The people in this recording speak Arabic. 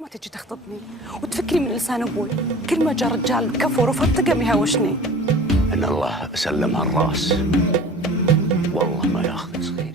ما تجي تخطبني وتفكري من لسان ابوي كل ما جاء رجال كفر وفطقه ميهاوشني. ان الله سلمها الراس والله ما ياخذ صغير.